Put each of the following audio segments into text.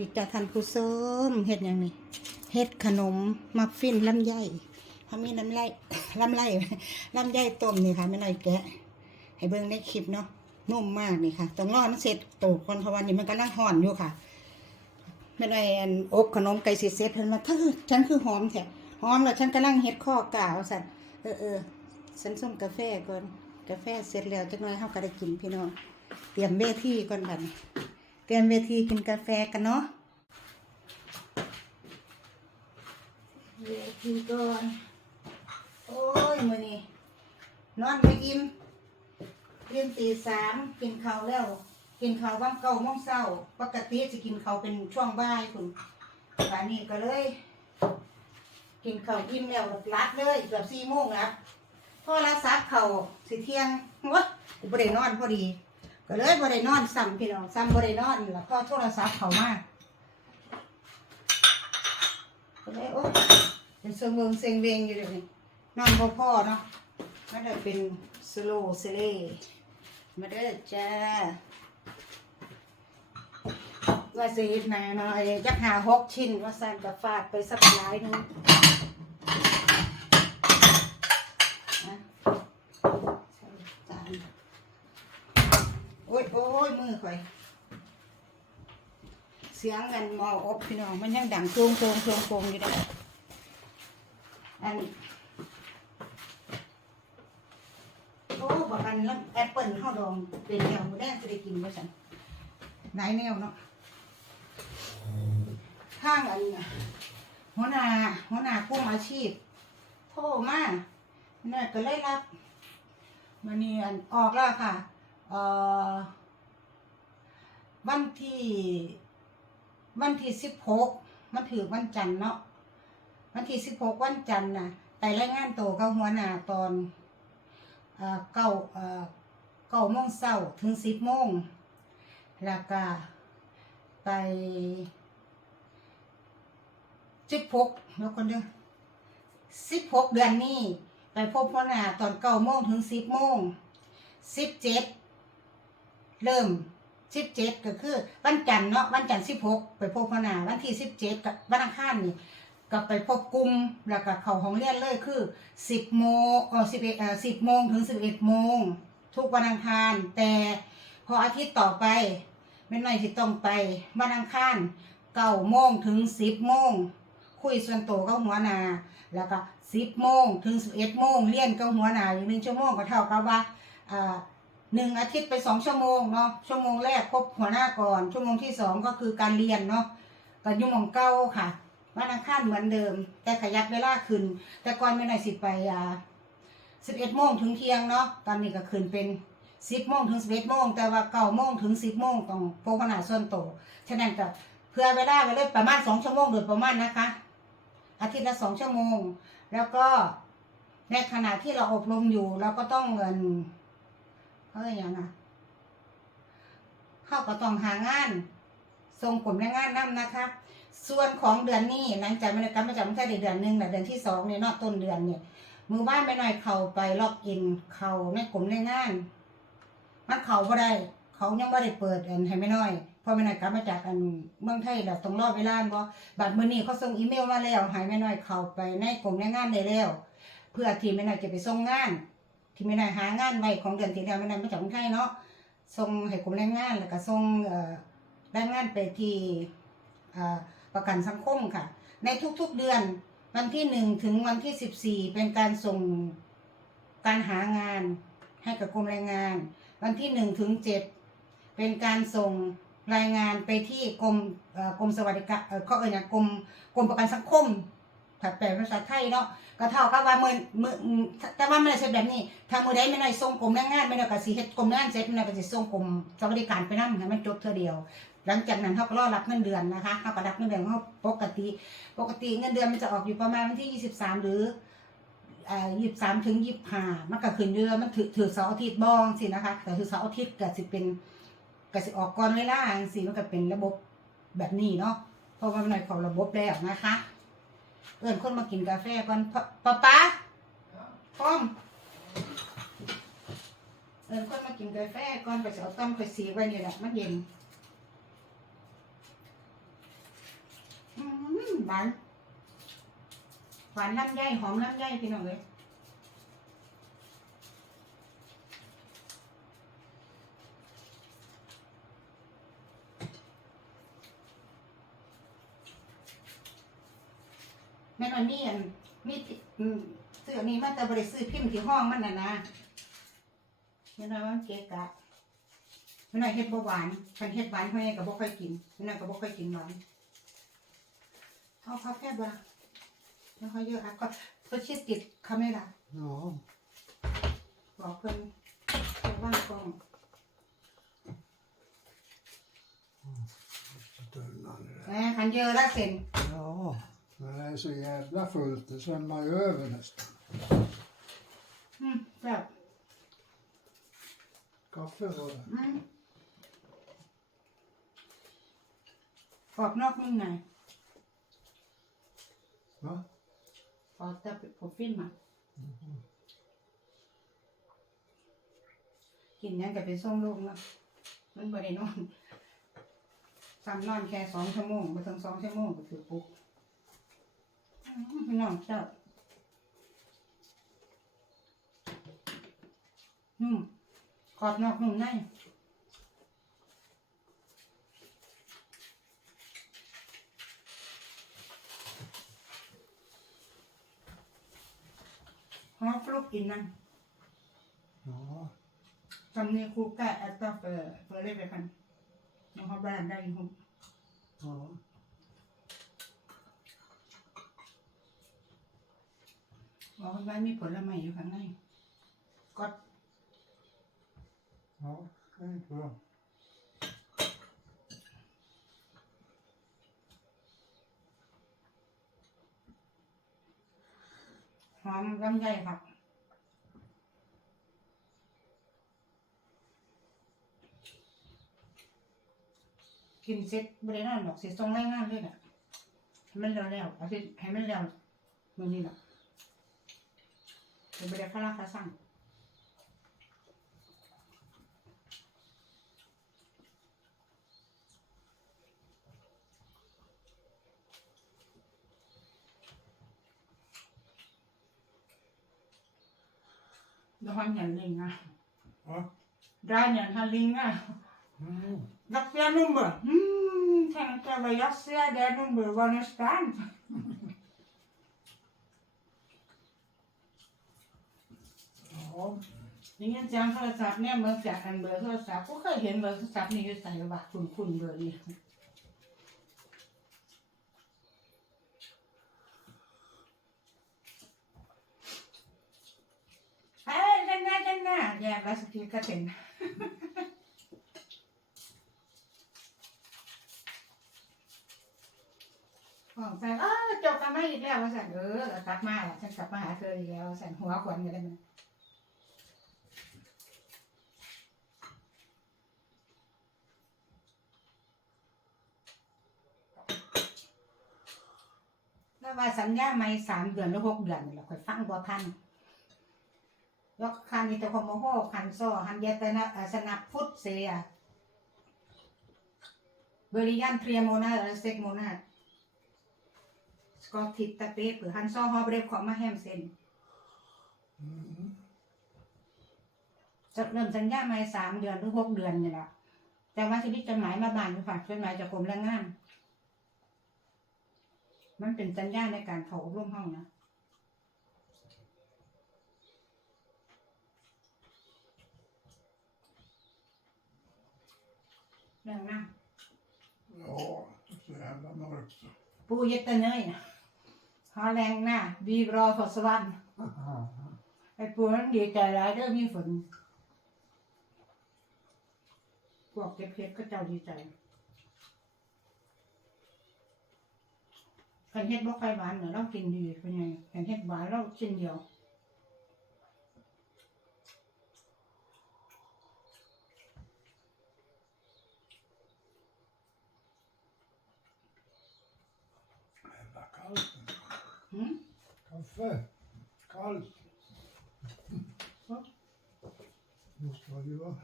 ดีจ้าท่านผู้ชมเฮ็ดหยังนี่เฮ็ดขนมมัฟฟินลำไยเขามีน้ำไล่ลำไล่ลำไยต้มนี่ค่ะไม่น้อยแกะ ให้เบิ่งในคลิปเนาะนุ่มมากนี่ค่ะต้องรอมันเสร็จโตก่อนเพราะวันนี้มันกำลังห่อนอยู่ค่ะไม่ได้อันอบขนมไก่สิเสร็จเพิ่นมาเธอฉันคือหอมแท้หอมแล้วฉันกำลังเฮ็ดข้อกาวสั่นเออเออฉันส่งกาแฟก่อนกาแฟเสร็จแล้วจักหน่อยเฮาก็ได้กินพี่น้องเตรียมเวทีก่อนบัดนี้ เตรียมเวทีกินกาแฟกันเนาะเวทีก่อน โอ้ยมือนี้นอนไปอิ่มเรียนตีสามกินข้าวแล้ว กินข้าวว่างเก้าโมงเช้า ปกติจะกินข้าวเป็นช่วงบ่ายคุณป่านนี้ก็เลย กินข้าวอิ่มแล้วรับเลยแบบสี่โมงรับพอรับซับข้าวสิเที่ยงวะกูบ่ได้นอนพอดี ก็เลยบ่ได้นอนซ้ำพี่น้องซ้ำบ่ได้นอนแล้วก็โทรศัพท์เขามาก็เลยโอ้เป็นเซิงเวงเซิงเวงอยู่เดี๋ยวนี้นอนบ่พอเนาะมันได้เป็นสโลว์สเล่มาเด้อจ้าว่าสิเฮ็ดมาเนาะไอ้จักหาหกชิ้นว่าสั่นก็ฟาดไปสักหลายนึงอะใส่จาน โอ้ยมือข่อย เสียงกันมออบพี่น้องมันยังดังโครงโครงโครงโครงอยู่เด้ออันโอ้บอกกันแล้วแอปเปิลข้าวดองเป็นแนวหมูแดงจะได้กินไหมฉันหลายแนวเนาะข้างอันหัวหน้าหัวหน้ากุ้อาชีพโทรมาเนี่ยก็เลยรับมันนี่อันออกแล้วค่ะ เอ่อ วันที่ วันที่สิบหกมันถือวันจันทร์เนาะวันที่สิบหกวันจันทร์นะไปรายงานตัวกับหัวหน้าตอนเก้าเก้าโมงเช้าถึงสิบโมงแล้วก็ไปสิบหกแล้วคนเด้อสิบหกเดือนนี้ ไปพบหัวหน้าตอนเก้าโมงถึงสิบโมงสิบเจ็ดเริ่ม สิบเจ็ดก็คือ วันจันทร์เนาะวันจันทร์สิบหกไปพบพนาวันที่สิบเจ็ดกับวันอังคารนี่ก็ไปพบกลุ่มแล้วก็เข้าห้องเรียนเลยคือสิบโมงเออสิบเอ็ดเอสิบโมงถึงสิบเอ็ดโมงทุกวันอังคาร แต่พออาทิตย์ต่อไปไม่น้อยที่ต้องไปวันอังคารเก้าโมงถึงสิบโมงคุยส่วนตัวกับหัวหน้าแล้วก็สิบโมงถึงสิบเอ็ดโมงเรียนกับหัวหน้าอยู่หนึ่งชั่วโมงก็เท่ากับว่าอ่า หนึ่งอาทิตย์ไปสองชั่วโมงเนาะชั่วโมงแรกพบหัวหน้าก่อน ชั่วโมงที่สองก็คือการเรียนเนาะก็อยุ่งของเก้าค่ะวันอังคารเหมือนเดิม แต่ขยับเวลาขึ้น แต่ก่อนไม่ได้สิไปอ่าสิบเอ็ดโมงถึงเที่ยงเนาะตอนนี้ก็ขึ้นเป็นสิบโมงถึงสิบเอ็ดโมงแต่ว่าเก้าโมงถึงสิบโมงต้องพบขนาดส่วนโตวฉะนั้นก็เพื่อเวลาไปเลยประมาณสองชั่วโมงโดยประมาณนะคะ อาทิตย์ละสองชั่วโมง แล้วก็ในขณะที่เราอบรมอยู่เราก็ต้องเงิน เอ้ยอย่างนะเข้าก็ต้องหางานส่งผมแรงงานนํนะคะ ส่วนของเดือนนี้หลังจากมันกรรมประจำไม่ใช่เดือนหนึ่งแต่เดือนที่สองเนี่ยนาะต้นเดือนเนี่ยมือบ้านไปหน่อยเข่าไปล็อกอินเข่าในกลุ่มแรงงานมันเข่าบ่ได้เขายังบ่ได้เปิดอันให้ไม่น้อยพอไม่น้อยกลับมาจากอันเมืองไทยแล้วต้องรอเวลาบ่บัดมื้อนี้เขาส่งอีเมลมาแล้วให้ไม่น้อยเข้าไปในกลุ่มแรงงานได้แล้ว เพื่อที่ไม่น้อยจะไปส่งงาน ที่ไม่ได้หางานไว้ของเดือนที่แล้วไม่ได้มาจากกรุงไทยเนาะส่งให้กรมแรงงานแล้วก็ส่งแรงงานไปที่ประกันสังคมค่ะ ในทุกๆเดือนวันที่หนึ่งถึงวันที่สิบสี่เป็นการส่งการหางานให้กับกรมแรงงาน วันที่หนึ่งถึงเจ็ดเป็นการส่งรายงานไปที่กรมกรมสวัสดิการเอ่อเขาเอ่ยนะกรมกรมประกันสังคม ถ้าแปลภาษาไทยเนาะก็เท่ากับว่ามือมือแต่ว่าม่ได้เสร็จแบบนี้ถ้ามือใดไม่ได้ส่งกรมแรงงานไม่ได้ก็สิเฮ็ดกรมแรงงานเสร็จไม่ได้ก็สิส่งกรมสวัสดิการไปนั่งให้มันจบเท่าเดียว หลังจากนั้นเขาก็รอรับเงินเดือนนะคะเขาก็รับเงินเดือนเขาปกติ ปกติเงินเดือนมันจะออกอยู่ประมาณวันที่23หรือเอ่อ23ถึง25มันก็ขึ้นอยู่ว่ามันถือถือเสาร์อาทิตย์บ้องสินะคะแต่ถือเสาร์อาทิตย์ก็สิเป็นก็สิออกก่อนเวลาจังซี่มันก็เป็นระบบแบบนี้เนาะเพราะว่ามันในของระบบแล้วนะคะ เอินคนมากินกาแฟก่อนปป๊าป๊าพร้อมเอินคนมากินกาแฟก่อนไปเสาต้มไปสีไว้นี่แหละมันเย็นหวานหวานลำไยหอมลำไยพี่น้องเลย ม่นวันนี้อันมีติอืมซื้ออันนี้มาแต่บริซื้อพิมพ์ที่ห้องมันน่ะนะแม่นว่ามันเกะกะแม่นว่าเฮ็ดบ่หวานคันเฮ็ดหวานเพิ่นก็บ่ค่อยกินแม่นว่าก็บ่ค่อยกินหวานเอาข้าวแค่บ่ล่ะไม่ค่อยเยอะอะก็ก็ชิดติดคาเมล่า Ja. บอกเพิ่นเพิ่นว่างกล้อง Tunnan. แหมคันเยอะละเซ็น Ja. Men det är så jävla fullt. Det svämmar ju över nästan. อืมแบบ Kaffe var det. อืมกรอบนอกนุ่มใน Va? พอจะผมฟินมา กินหยังก็ไปส่งลูกเนาะมันบ่ได้นอนซ้ำนอนแค่สองชั่วโมงบ่ถึงสองชั่วโมงก็ถือปลุกอืม พี่น้องเจ้าอืมกรอบนอกนุ่มในฮอฟลูกกินนั่น Ja. จำเนียครูแกะแอตตาเฟอร์เฟอร์เล่ไปกันน้องเขาแบรนด์ได้ยินหุ่น Ja. บอกว่าไว้มีผลไม้อยู่ข้างในก็ Ja, det är bra. หอมลำไยครับกินเสร็จบริเวณดอกเสียทรงไล่งานเลยน่ะให้มันแล้วแล้วอาทิตย์ให้มันแล้วมือนี้น่ะ เดี๋ยวไปได้ข้าราคาสั่งเดี๋ยว han linger. Va? Daniel, han linger. Mm. Vart är nummer? Hmm, tänkte vad jag ser det nummer var någonstans. Ja. Ingen jam โทรศัพท์เนี่ยเบอร์จากกันเบอร์โทรศัพท์ก็เคยเห็นเบอร์โทรศัพท์นี่อยู่ใส่ว่าคุณคุณเบอร์นี้เฮ้ยจันน่าจันน่าแยกแล้วสกิลก็เต็มของแฟนเออจบกันมาอีกแล้วว่าสันเออกลับมาละฉันกลับมาหาเธออีกแล้วสันหัวขวัญกันได้ไหมแว่าสัญญาไม่สามเดือนหรือหกเดือนนี่แหละค่อยฟังบ่ทันยกคันนี้แต่ความโมโหคันซ้อหันเยตนะสนับฟุตเสียเบริยันเทรียโมนาและเซกโมนาสกอตทิตตะเปเผื่อหันซ้อฮอบเรฟของมาแฮมเซนจะเริ่มสัญญาไม่สามเดือนหรือหกเดือนนี่แหละแต่ว่าชีวิตจดหมายมาบานอยู่ฝากจดหมายจากกรมแรงงาน มันเป็นสัญญาในการเขาอบรมห้องนะเรื่องนั่ง Ja, så jävla mörkt. ปูเยตเตเนยฮอแรงหน้าบีบรอฝนสวรรค์ไอ้ปูนั้นดีใจร้ายเด้อมีฝนพวกเก็บเพชรก็เจ้าดีใจ กันเฮ็ดบ่ค่อยหวานเนอะเรากินดีเป็นไงกันเฮ็ดหวานเราชิ้นเดียว Jävla kallt. หืม Kaffe. Kallt. Måste vara gör.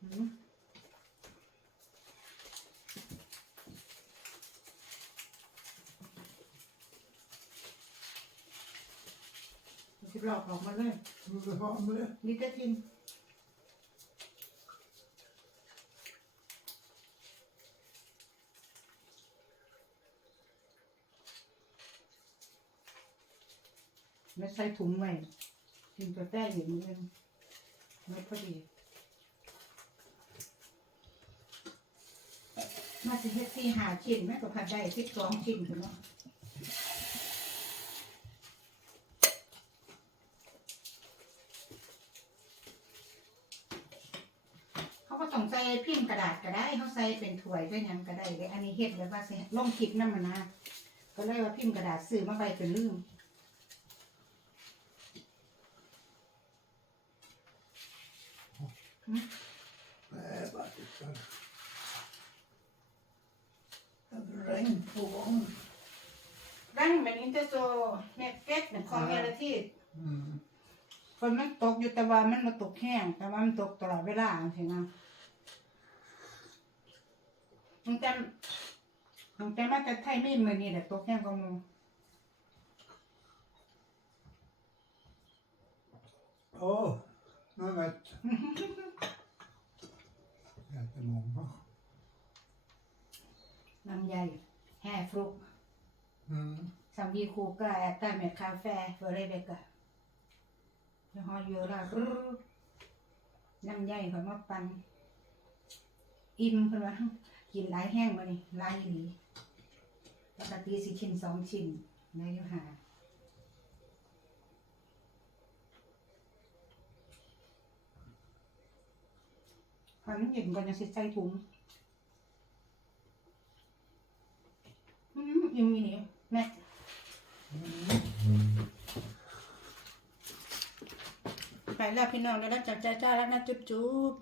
หืม หลอกออกมาเลย Vill du ha med? นี่จะทินไม่ใส่ถุงไว้กินตัวแต้อยู่นี่มันไม่พอดีมาสิเฮ็ดสี่หาชิ้นแม่ก็พัดได้สิบสองชิ้นถึงเนาะเขาก็ ต้องใส่พิมพ์กระดาษก็ได้เขาใส่เป็นถ้วยด้วยหยังก็ได้เลยอันนี้เฮ็ดแบบว่าสิลงคลิปนั่นมันนะก็เลยว่าพิมพ์กระดาษซื้อมาไว้เป็นลืม Nej, bara tittar. Det regn på gång. ดังแบบนี้จะโซแม่เก็ตเนี่ยของเมลที่ Mm. ฝนมันตกอยู่แต่ว่ามันมาตกแห้งแต่ว่ามันตกตลอดเวลาใช่ไหม ตั้งแต่ตั้งแต่มาแต่ไทยไม่มือนี่แหละตกแห้งก็มู Åh, nu är jag mätt. Jättemånga. ลำไยแห่ฟลุก Mm. สัมพีคูก็แอตตาเมดคาเฟ่เฟอร์เรเบกะยี่ห้อเยอะละรึลำไยเขามาปันอิ่มเพิ่นว่า กินหลายแห้งมานี่หลายอีหลีปกติสิชิ้นสองชิ้นนายอยู่หาพอมันเย็นก่อนจะสิใส่ถุงอืมอิ่มอีนี่แม่ไปแล้วพี่น้องแล้วจับจ้าจ้าแล้วนะจุ๊บจุ๊บ